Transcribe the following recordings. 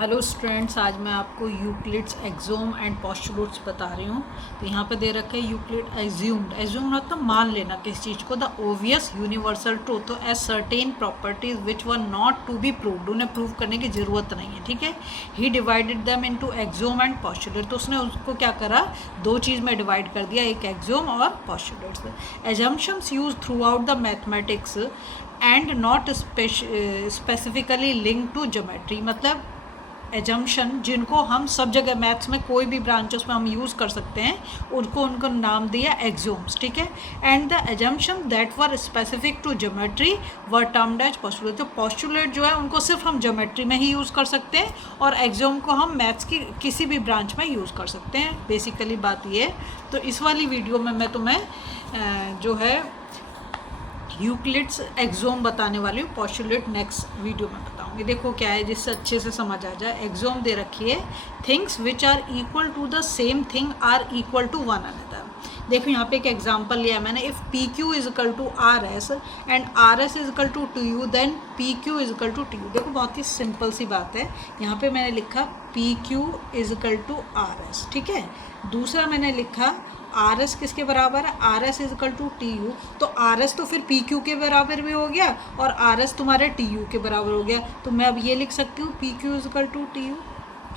Hello students, आज मैं आपको यूक्लिड्स एक्सोम एंड पोस्टुलेट्स बता रही हूँ। तो यहाँ पे दे रखा है यूक्लिड एज्यूम मतलब मान लेना किस चीज़ को, द ओबियस यूनिवर्सल ट्रूथ, तो as certain properties which were not to be proved, उन्हें प्रूव करने की ज़रूरत नहीं है। ठीक है, he divided them into axiom and postulate, तो उसने उसको क्या करा, दो चीज़ में डिवाइड कर दिया, एक एक्सोम और postulates. Assumptions use throughout the mathematics and not specifically link to geometry, मतलब एजम्पशन जिनको हम सब जगह मैथ्स में कोई भी ब्रांचेस में हम यूज़ कर सकते हैं, उनको नाम दिया एक्सोम्स। ठीक है, and the assumption that were specific to geometry were termed as postulate, तो पोस्टुलेट जो है उनको सिर्फ हम ज्योमेट्री में ही यूज़ कर सकते हैं और एक्सोम को हम मैथ्स की किसी भी ब्रांच में यूज़ कर सकते हैं। बेसिकली बात ये। तो इस वाली वीडियो में मैं तुम्हें जो है यूक्लिड्स एक्सोम बताने वाली हूँ, पोस्टुलेट नेक्स्ट वीडियो में बताऊँगी। देखो क्या है जिससे अच्छे से समझ आ जाए। एक्सोम दे रखी है, things which are equal to the same thing are equal to one another. देखो यहाँ पे एक एग्जांपल लिया है मैंने, if P Q is equal to R S and R S is equal to T U then P Q is equal to T U. देखो बहुत ही simple सी बात है, यहाँ पे मैंने लिखा P Q is equal to R S. ठीक है, दूसरा मैंने लिखा आर एस किसके बराबर है, R S is equal to T U, तो आर एस तो फिर पी क्यू के बराबर भी हो गया और आर एस तुम्हारे टी यू के बराबर हो गया। तो मैं अब ये लिख सकती हूँ P Q is equal to T U,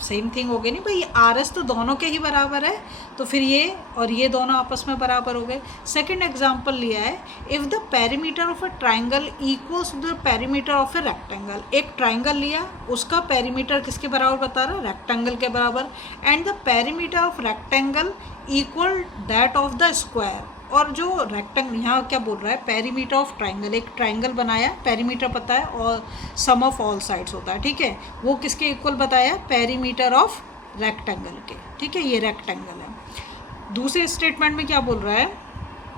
same thing हो गई नहीं भाई, आर एस तो दोनों के ही बराबर है, तो फिर ये और ये दोनों आपस में बराबर हो गए। सेकंड एग्जांपल लिया है, if the perimeter of a triangle equals to the perimeter of a rectangle, एक ट्राइंगल लिया, उसका पेरीमीटर किसके बराबर बता रहा है, रेक्टेंगल के बराबर, and the perimeter of rectangle equal that of the square, और जो रेक्टेंगल यहाँ क्या बोल रहा है, पेरीमीटर ऑफ ट्राइंगल, एक ट्राइंगल बनाया, पेरीमीटर पता है और सम ऑफ ऑल साइड्स होता है। ठीक है, वो किसके इक्वल बताया, पेरीमीटर ऑफ रेक्टेंगल के। ठीक है, ये रेक्टेंगल है। दूसरे स्टेटमेंट में क्या बोल रहा है,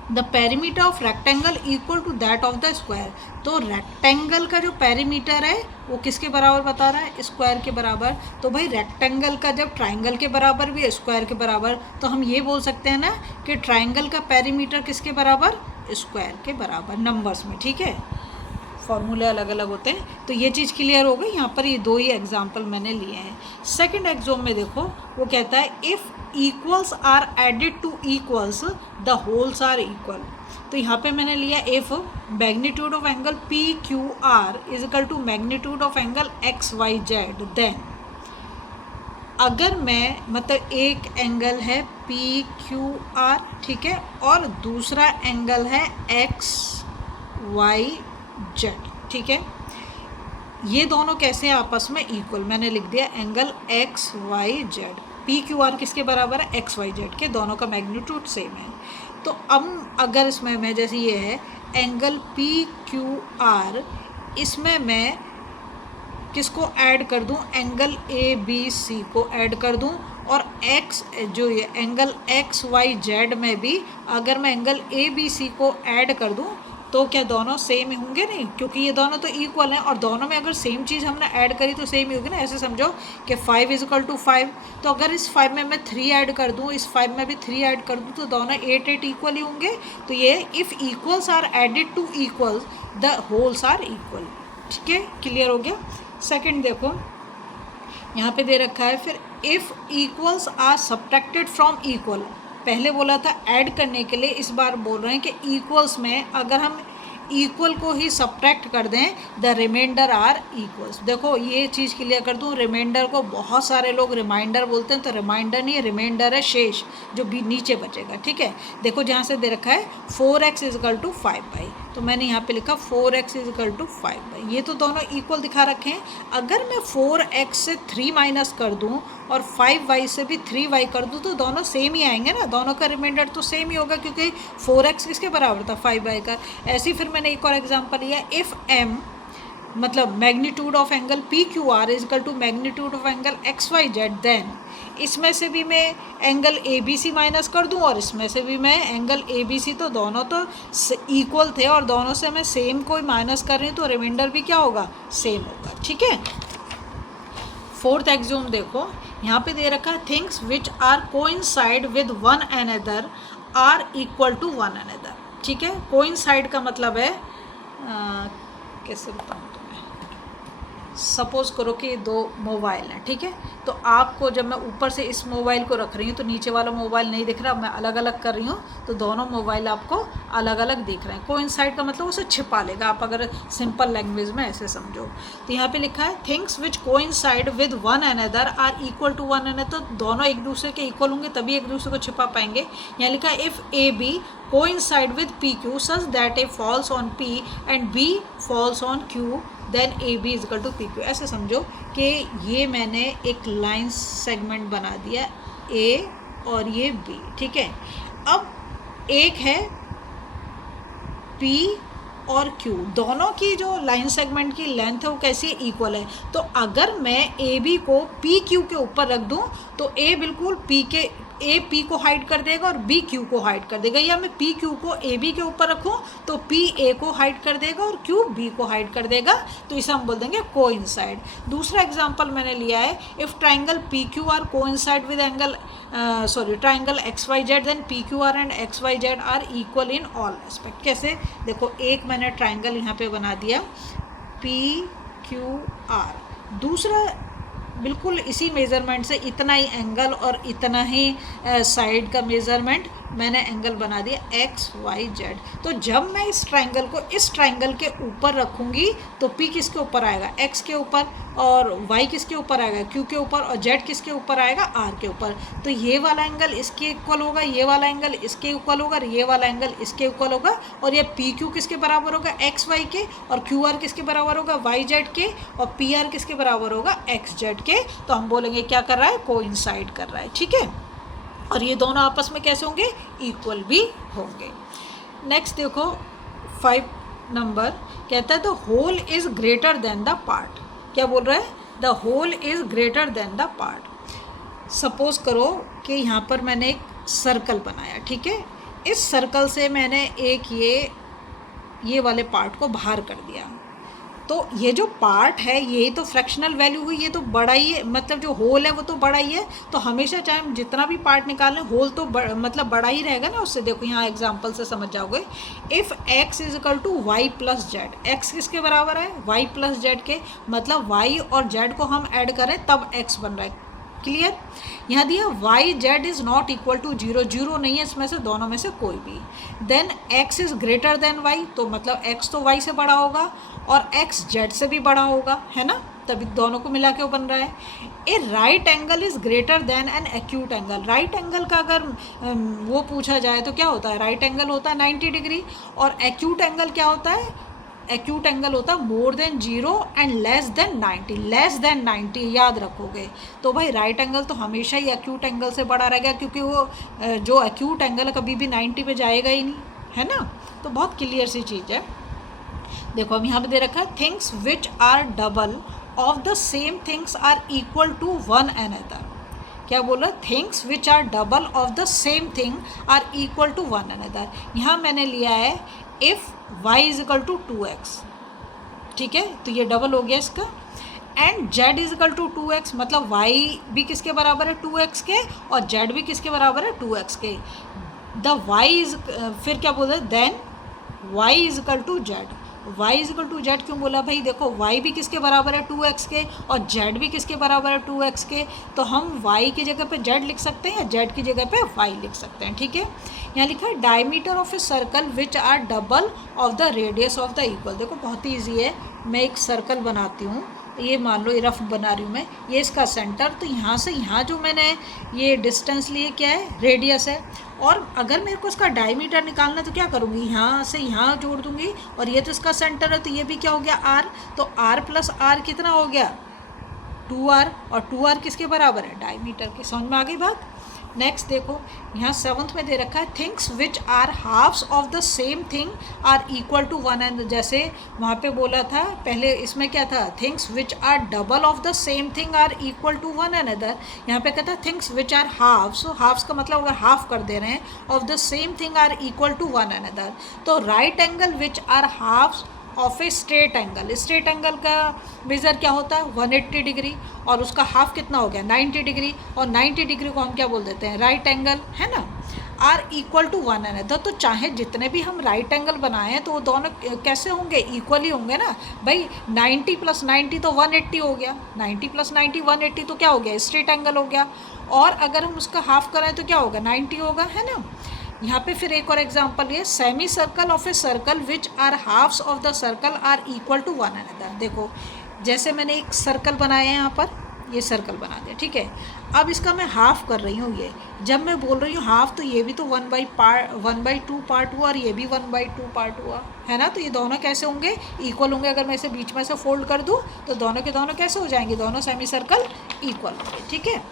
the perimeter of rectangle equal to that of the square, तो रेक्टेंगल का जो पेरीमीटर है वो किसके बराबर बता रहा है, स्क्वायर के बराबर। तो भाई रेक्टेंगल का जब ट्राइंगल के बराबर भी है, स्क्वायर के बराबर, तो हम ये बोल सकते हैं ना कि ट्राइंगल का पेरीमीटर किसके बराबर, स्क्वायर के बराबर, नंबर्स में। ठीक है, फॉर्मूले अलग अलग होते हैं। तो ये चीज़ क्लियर हो गई। यहाँ पर ये दो ही एग्जाम्पल मैंने लिए हैं। सेकंड एक्सोम में देखो वो कहता है, if equals are added to equals the wholes are equal, तो यहाँ पे मैंने लिया if magnitude of angle P Q R is equal to magnitude of angle X Y Z, then अगर मैं मतलब एक एंगल है पी क्यू आर, ठीक है, और दूसरा एंगल है एक्स वाई जेड, ठीक है, ये दोनों कैसे आपस में इक्वल, मैंने लिख दिया angle X Y Z, P Q R किसके बराबर है, एक्स वाई जेड के, दोनों का मैग्नीट्यूड सेम है। तो अब अगर इसमें मैं जैसे ये है एंगल पी क्यू आर, इसमें मैं किसको ऐड कर दूं, एंगल ए बी सी को ऐड कर दूं, और एक्स जो ये एंगल एक्स वाई जेड में भी अगर मैं एंगल ए बी सी को ऐड कर दूं, तो क्या दोनों सेम होंगे, नहीं, क्योंकि ये दोनों तो इक्वल हैं और दोनों में अगर सेम चीज़ हमने ऐड करी तो सेम ही होगी ना। ऐसे समझो कि 5 इज इक्वल टू 5, तो अगर इस 5 में मैं 3 ऐड कर दूं, इस 5 में भी 3 ऐड कर दूं, तो दोनों 8 इक्वल ही होंगे। तो ये if equals are added to equals the wholes are equal. ठीक है, क्लियर हो गया। सेकेंड देखो यहाँ पे दे रखा है, फिर if equals are subtracted from equal, पहले बोला था ऐड करने के लिए, इस बार बोल रहे हैं कि इक्वल्स में अगर हम इक्वल को ही सब्ट्रैक्ट कर दें, द रिमाइंडर आर इक्वल्स। देखो ये चीज़ क्लियर कर दूं, रिमाइंडर को बहुत सारे लोग रिमाइंडर बोलते हैं, तो रिमाइंडर नहीं है, रिमाइंडर है शेष जो भी नीचे बचेगा। ठीक है, देखो जहाँ से दे रखा है 4x is equal to 5y, तो मैंने यहाँ पे लिखा 4x is equal to 5y, ये तो दोनों इक्वल दिखा रखे हैं। अगर मैं 4x से 3 माइनस कर दूँ और 5y से भी 3y कर दूँ, तो दोनों सेम ही आएंगे ना, दोनों का रिमाइंडर तो सेम ही होगा, क्योंकि 4x किसके बराबर था, 5y का। ऐसे ही फिर मैंने एक और एग्जांपल लिया, इफ़ m मतलब magnitude of angle P Q R is equal to magnitude of angle X Y Z, then इसमें से भी मैं angle A B C minus कर दूं और इसमें से भी मैं एंगल ए बी सी, तो दोनों तो इक्वल थे और दोनों से मैं सेम कोई माइनस कर रही हूँ, तो रिमाइंडर भी क्या होगा, सेम होगा। ठीक है, फोर्थ एक्सोम देखो यहाँ पे दे रखा है, things which are coincide with one another are equal to one another. ठीक है, कोइंसाइड का मतलब है कैसे बताऊँ तुम्हें, सपोज़ करो कि दो मोबाइल हैं, ठीक है। तो आपको जब मैं ऊपर से इस मोबाइल को रख रही हूँ तो नीचे वाला मोबाइल नहीं दिख रहा, मैं अलग अलग कर रही हूँ, तो दोनों मोबाइल आपको अलग अलग दिख रहे हैं। कोइंसाइड का मतलब उसे छिपा लेगा, आप अगर सिंपल लैंग्वेज में ऐसे समझो। तो यहाँ पे लिखा है things which coincide with one another are equal to one another, तो दोनों एक दूसरे के इक्वल होंगे तभी एक दूसरे को छिपा पाएंगे। यहाँ लिखा है if A B coincide with PQ such that A falls on P and B falls on Q then AB is equal to PQ। ऐसे समझो कि ये मैंने एक लाइन सेगमेंट बना दिया A और ये B, ठीक है। अब एक है P और Q, दोनों की जो लाइन सेगमेंट की लेंथ है वो कैसी है, इक्वल है। तो अगर मैं AB को PQ के ऊपर रख दूं तो A बिल्कुल A P को हाइड कर देगा और B Q को हाइड कर देगा, या मैं P Q को A B के ऊपर रखूं तो P A को हाइड कर देगा और Q B को हाइड कर देगा, तो इसे हम बोल देंगे कोइंसाइड। दूसरा एग्जांपल मैंने लिया है if triangle P Q R coincide with angle triangle X Y Z then P Q R and X Y Z are equal in all aspect. कैसे, देखो एक मैंने ट्राइंगल यहाँ पे बना दिया पी क्यू आर, दूसरा बिल्कुल इसी मेज़रमेंट से इतना ही एंगल और इतना ही साइड का मेज़रमेंट मैंने एंगल बना दिया एक्स वाई जेड। तो जब मैं इस ट्राइंगल को इस ट्राइंगल के ऊपर रखूँगी तो पी किसके ऊपर आएगा, एक्स के ऊपर, और वाई किसके ऊपर आएगा, क्यू के ऊपर, और जेड किसके ऊपर आएगा, आर के ऊपर। तो ये वाला एंगल इसके इक्वल होगा, ये वाला एंगल इसके इक्वल होगा, और ये वाला एंगल इसके इक्वल होगा, और ये पी क्यू किसके बराबर होगा, एक्स वाई के, और क्यू आर किसके बराबर होगा, वाई जेड के, और पी आर किसके बराबर होगा, एक्स जेड के। तो हम बोलेंगे क्या कर रहा है, कोइंसाइड कर रहा है, ठीक है। और ये दोनों आपस में कैसे होंगे, इक्वल भी होंगे। नेक्स्ट देखो 5 नंबर कहता है the whole is greater than the part. क्या बोल रहा है, the whole is greater than the part. Suppose करो कि यहाँ पर मैंने एक सर्कल बनाया, ठीक है। इस सर्कल से मैंने एक ये वाले पार्ट को बाहर कर दिया, तो ये जो पार्ट है यही तो फ्रैक्शनल वैल्यू हुई, ये तो बड़ा ही है, मतलब जो होल है वो तो बड़ा ही है। तो हमेशा चाहे हम जितना भी पार्ट निकालें होल तो मतलब बड़ा ही रहेगा ना उससे। देखो यहाँ एग्जांपल से समझ जाओगे, if x is equal to Y plus Z, X किसके बराबर है, y प्लस जेड के, मतलब y और z को हम ऐड करें तब x बन रहा है। क्लियर, यहाँ दिया Y Z is not equal to zero, zero नहीं है इसमें से, दोनों में से कोई भी। Then X is greater than Y, तो मतलब एक्स तो वाई से बड़ा होगा और एक्स जेड से भी बड़ा होगा, है ना, तभी दोनों को मिला के वो बन रहा है। A right angle is greater than an acute angle. Right angle का अगर वो पूछा जाए तो क्या होता है, राइट एंगल होता है 90 डिग्री, और एक्यूट एंगल क्या होता है, एक्यूट एंगल होता है more than 0 and less than 90, less than 90 याद रखोगे। तो भाई राइट एंगल तो हमेशा ही एक्यूट एंगल से बड़ा रहेगा, क्योंकि वो जो एक्यूट एंगल है कभी भी 90 पे जाएगा ही नहीं, है ना। तो बहुत क्लियर सी चीज़ है। देखो अब यहाँ पे दे रखा है things which are double of the same things are equal to one another. क्या बोल रहा है, things which are double of the same thing are equal to one another. यहाँ मैंने लिया है if y is equal to 2x, ठीक है, तो ये डबल हो गया इसका, and z is equal to 2x, मतलब y भी किसके बराबर है 2x के, और z भी किसके बराबर है 2x के। द y इज, फिर क्या बोल रहे हैं, then y is equal to z। y is equal to Z क्यों बोला भाई, देखो y भी किसके बराबर है 2x के, और z भी किसके बराबर है 2x के, तो हम y की जगह पे z लिख सकते हैं या z की जगह पे y लिख सकते हैं, ठीक है। यहाँ लिखा है diameter of a circle which are double of the radius of the equal. देखो बहुत ही ईजी है, मैं एक सर्कल बनाती हूँ, ये मान लो रफ बना रही हूँ मैं, ये इसका सेंटर, तो यहाँ से यहाँ जो मैंने ये डिस्टेंस लिए क्या है, रेडियस है, और अगर मेरे को इसका डायमीटर निकालना है तो क्या करूँगी, यहाँ से यहाँ जोड़ दूँगी, और ये तो इसका सेंटर है तो ये भी क्या हो गया r, तो r प्लस r कितना हो गया 2r, और 2r किसके बराबर है, डायमीटर के। समझ में आ गई बात। नेक्स्ट देखो यहाँ 7th में दे रखा है things which are halves of the same thing are equal to one and, जैसे वहाँ पे बोला था पहले, इसमें क्या था, things which are double of the same thing are equal to one another. यहाँ पे कहता है things which are halves, so halves का मतलब अगर हाफ कर दे रहे हैं, of the same thing are equal to one another. तो right angle which are halves of a straight angle, straight angle का मेज़र क्या होता है 180 डिग्री, और उसका हाफ कितना हो गया 90 डिग्री, और 90 डिग्री को हम क्या बोल देते हैं, राइट एंगल, है ना। Are equal to one another, तो चाहे जितने भी हम राइट एंगल बनाए हैं तो वो दोनों कैसे होंगे, इक्वल ही होंगे ना भाई। 90 + 90 तो 180 हो गया, 90 + 90 180 तो क्या हो गया, स्ट्रेट एंगल हो गया। और अगर हम उसका हाफ कराएं तो क्या होगा, 90 होगा, है ना। यहाँ पे फिर एक और एग्जांपल ये, semi circle of a circle which are halves of the circle are equal to one another. देखो जैसे मैंने एक सर्कल बनाया है, यहाँ पर ये सर्कल बना दिया, ठीक है। अब इसका मैं हाफ कर रही हूँ, ये जब मैं बोल रही हूँ हाफ तो ये भी तो 1/2 पार्ट हुआ और ये भी 1/2 पार्ट हुआ, है ना। तो ये दोनों कैसे होंगे, इक्वल होंगे। अगर मैं इसे बीच में से फोल्ड कर दूँ तो दोनों के दोनों कैसे हो जाएंगे, दोनों सेमी सर्कल इक्वल होंगे, ठीक है।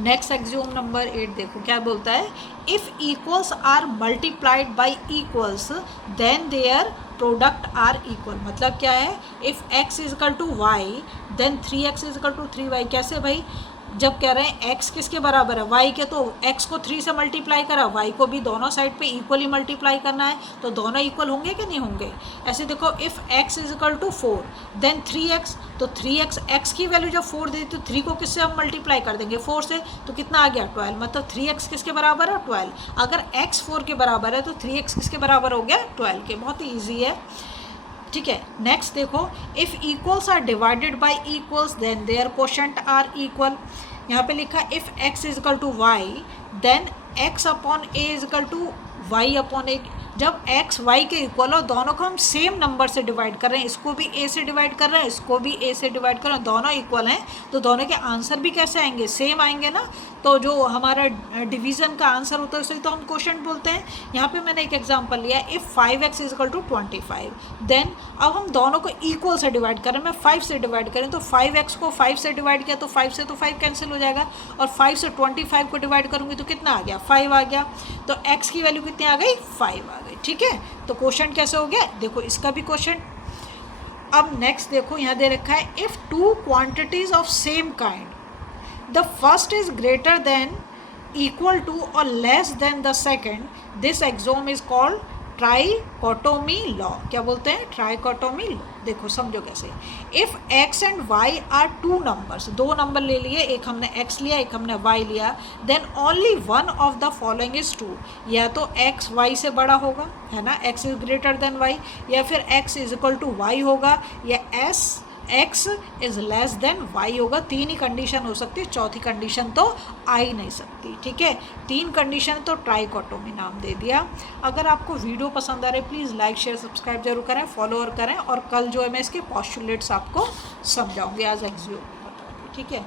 नेक्स्ट एक्सियोम नंबर 8 देखो क्या बोलता है, if equals are multiplied by equals then their product are equal. मतलब क्या है, if x is equal to Y then 3x is equal to 3y। कैसे भाई, जब कह रहे हैं x किसके बराबर है, y के, तो x को 3 से मल्टीप्लाई करा, y को भी दोनों साइड पे इक्वली मल्टीप्लाई करना है, तो दोनों इक्वल होंगे कि नहीं होंगे। ऐसे देखो, if x is equal to 4 then 3x, तो 3x x की वैल्यू जब 4 दे तो 3 को किससे हम मल्टीप्लाई कर देंगे, 4 से, तो कितना आ गया 12। मतलब 3x किसके बराबर है, 12। अगर x 4 के बराबर है तो 3x किसके बराबर हो गया, 12 के। बहुत ही ईजी है, ठीक है। नेक्स्ट देखो, if equals are divided by equals then their quotient are equal. यहाँ पे लिखा if x is equal to Y then x upon a is equal to y upon a. जब x y के equal हो, दोनों को हम सेम नंबर से डिवाइड कर रहे हैं, इसको भी a से डिवाइड कर रहे हैं, इसको भी a से डिवाइड कर रहे हैं, दोनों इक्वल हैं, तो दोनों के आंसर भी कैसे आएंगे, सेम आएंगे ना। तो जो हमारा डिवीज़न का आंसर होता है उसे तो हम क्वोशंट बोलते हैं। यहाँ पे मैंने एक एग्जांपल लिया, if 5x is equal to 25 then, अब हम दोनों को इक्वल से डिवाइड करें, मैं 5 से डिवाइड करें, तो 5x को 5 से डिवाइड किया तो 5 से तो 5 कैंसिल हो जाएगा, और 5 से 25 को डिवाइड करूँगी तो कितना आ गया, 5 आ गया। तो x की वैल्यू कितनी आ गई, 5 आ गई, ठीक है। तो क्वोशंट कैसे हो गया, देखो इसका भी क्वोशंट। अब नेक्स्ट देखो, यहाँ दे रखा है, if two quantities of same kind the first is greater than, equal to or less than the second, this axiom is called trichotomy law. क्या बोलते हैं, ट्राइकोटोमी लॉ। देखो समझो कैसे, if x and y are two numbers, दो number ले लिए, एक हमने x लिया एक हमने y लिया, then only one of the following is true. या तो x y से बड़ा होगा, है ना, x is greater than y, या फिर x is equal to y होगा, या x is less than y होगा। तीन ही कंडीशन हो सकती है, चौथी कंडीशन तो आ ही नहीं सकती, ठीक है। तीन कंडीशन तो ट्राइकोटोमी नाम दे दिया। अगर आपको वीडियो पसंद आ रही है प्लीज़ लाइक शेयर सब्सक्राइब जरूर करें, फॉलो करें, और कल जो है मैं इसके पोस्टुलेट्स आपको समझाऊंगी, आज एक्सियोम बताऊंगी, ठीक है।